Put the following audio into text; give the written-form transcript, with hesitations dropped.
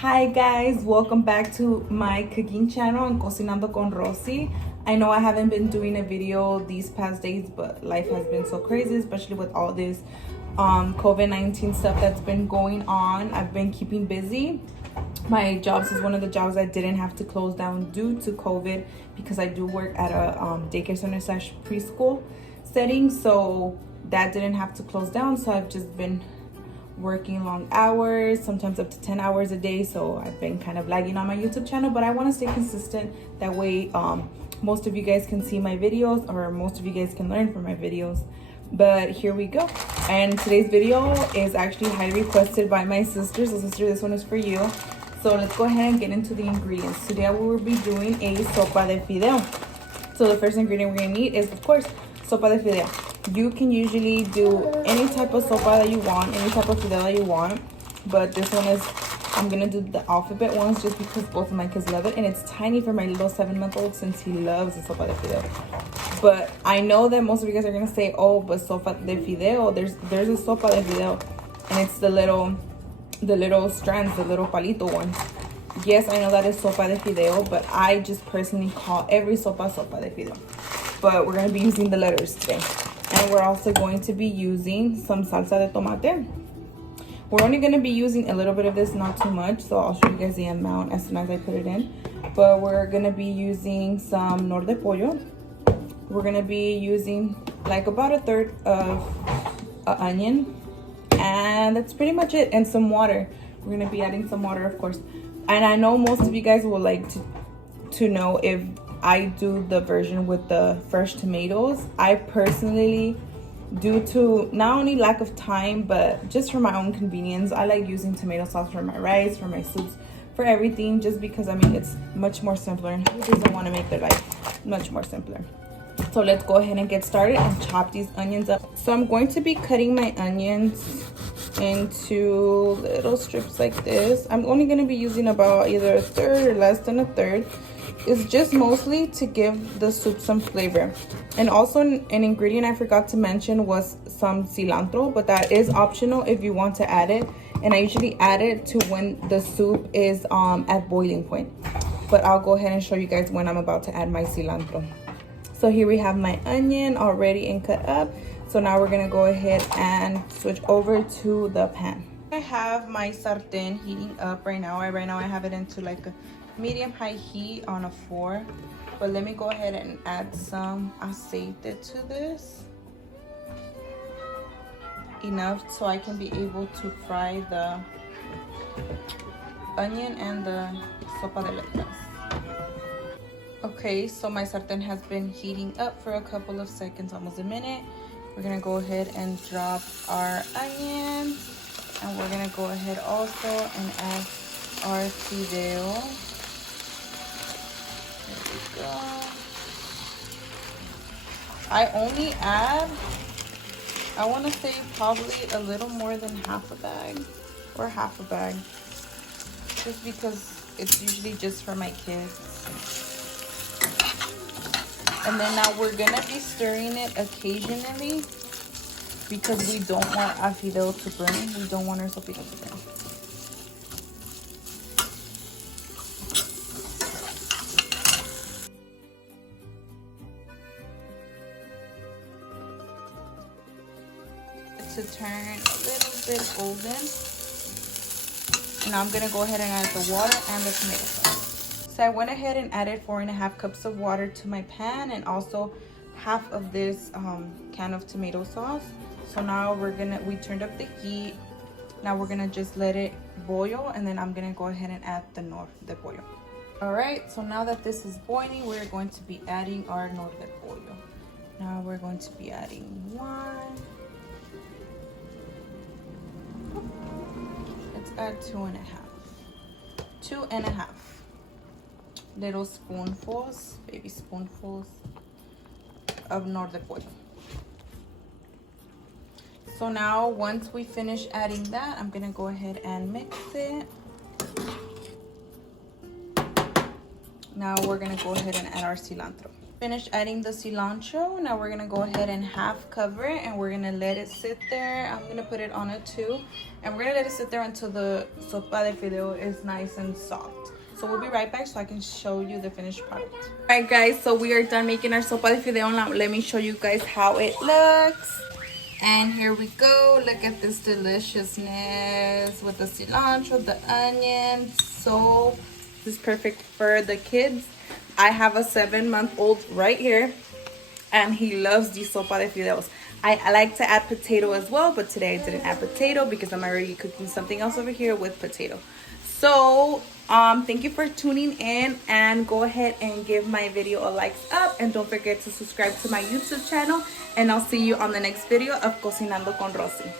Hi guys, welcome back to my cooking channel and Cocinando con Rosy. I know I haven't been doing a video these past days, but life has been so crazy, especially with all this COVID-19 stuff that's been going on. I've been keeping busy. My jobs is one of the jobs I didn't have to close down due to COVID because I do work at a daycare center / preschool setting, so that didn't have to close down. So I've just been working long hours, sometimes up to 10 hours a day. So I've been kind of lagging on my YouTube channel, but I want to stay consistent. That way most of you guys can see my videos, or most of you guys can learn from my videos. But here we go. And today's video is actually highly requested by my sisters. So sister, this one is for you. So let's go ahead and get into the ingredients. Today we will be doing a sopa de fideo. So the first ingredient we're gonna need is, of course, sopa de fideo. You can usually do any type of sopa that you want, any type of fideo that you want, but this one is, I'm gonna do the alphabet ones just because both of my kids love it, and it's tiny for my little 7-month-old since he loves the sopa de fideo. But I know that most of you guys are gonna say, oh, but sopa de fideo, there's a sopa de fideo, and it's the little strands, the little palito ones. Yes, I know that is sopa de fideo, but I just personally call every sopa de fideo. But we're gonna be using the letters today. And we're also going to be using some salsa de tomate. We're only gonna be using a little bit of this, not too much, so I'll show you guys the amount as soon as I put it in. But we're gonna be using some nor de pollo. We're gonna be using like about 1/3 of an onion, and that's pretty much it. And some water. We're gonna be adding some water, of course. And I know most of you guys would like to know if I do the version with the fresh tomatoes. I personally, due to not only lack of time, but just for my own convenience, I like using tomato sauce for my rice, for my soups, for everything, just because I mean it's much more simpler, and who doesn't want to make their life much more simpler? So let's go ahead and get started and chop these onions up. So I'm going to be cutting my onions into little strips like this. I'm only going to be using about either 1/3 or less than 1/3. It's just mostly to give the soup some flavor. And also an ingredient I forgot to mention was some cilantro, but that is optional if you want to add it. And I usually add it to when the soup is at boiling point. But I'll go ahead and show you guys when I'm about to add my cilantro. So here we have my onion already and cut up. So now we're gonna go ahead and switch over to the pan. I have my sartén heating up right now. Right now I have it into like a medium-high heat on a 4. But let me go ahead and add some aceite to this. Enough so I can be able to fry the onion and the sopa de letras. Okay, so my sartén has been heating up for a couple of seconds, almost a minute. We're gonna go ahead and drop our onions, and we're gonna go ahead also and add our fideo. There we go. I only add, I want to say probably a little more than half a bag, or half a bag, just because it's usually just for my kids. And then now we're gonna be stirring it occasionally because we don't want our fideo to burn. We don't want our sopita to burn. To turn a little bit golden. Now I'm gonna go ahead and add the water and the tomato sauce. So I went ahead and added 4.5 cups of water to my pan, and also half of this can of tomato sauce. So now we turned up the heat. Now we're gonna just let it boil, and then I'm gonna go ahead and add the nor de pollo. All right, so now that this is boiling, we're going to be adding our nor de pollo. Now we're going to be adding 1. Let's add 2.5. 2.5 little spoonfuls, baby spoonfuls of nor de pollo. So now once we finish adding that, I'm gonna go ahead and mix it. Now we're gonna go ahead and add our cilantro. Finished adding the cilantro. Now we're gonna go ahead and half cover it and we're gonna let it sit there. I'm gonna put it on a 2 and we're gonna let it sit there until the sopa de fideo is nice and soft. So we'll be right back so I can show you the finished product. Alright guys, so we are done making our sopa de fideo. Now let me show you guys how it looks. And here we go. Look at this deliciousness with the cilantro, the onions. So this is perfect for the kids. I have a 7-month-old right here and he loves these sopa de fideos. I like to add potato as well, but today I didn't add potato because I'm already cooking something else over here with potato. So thank you for tuning in, and go ahead and give my video a like up, and don't forget to subscribe to my YouTube channel, and I'll see you on the next video of Cocinando con Rosy.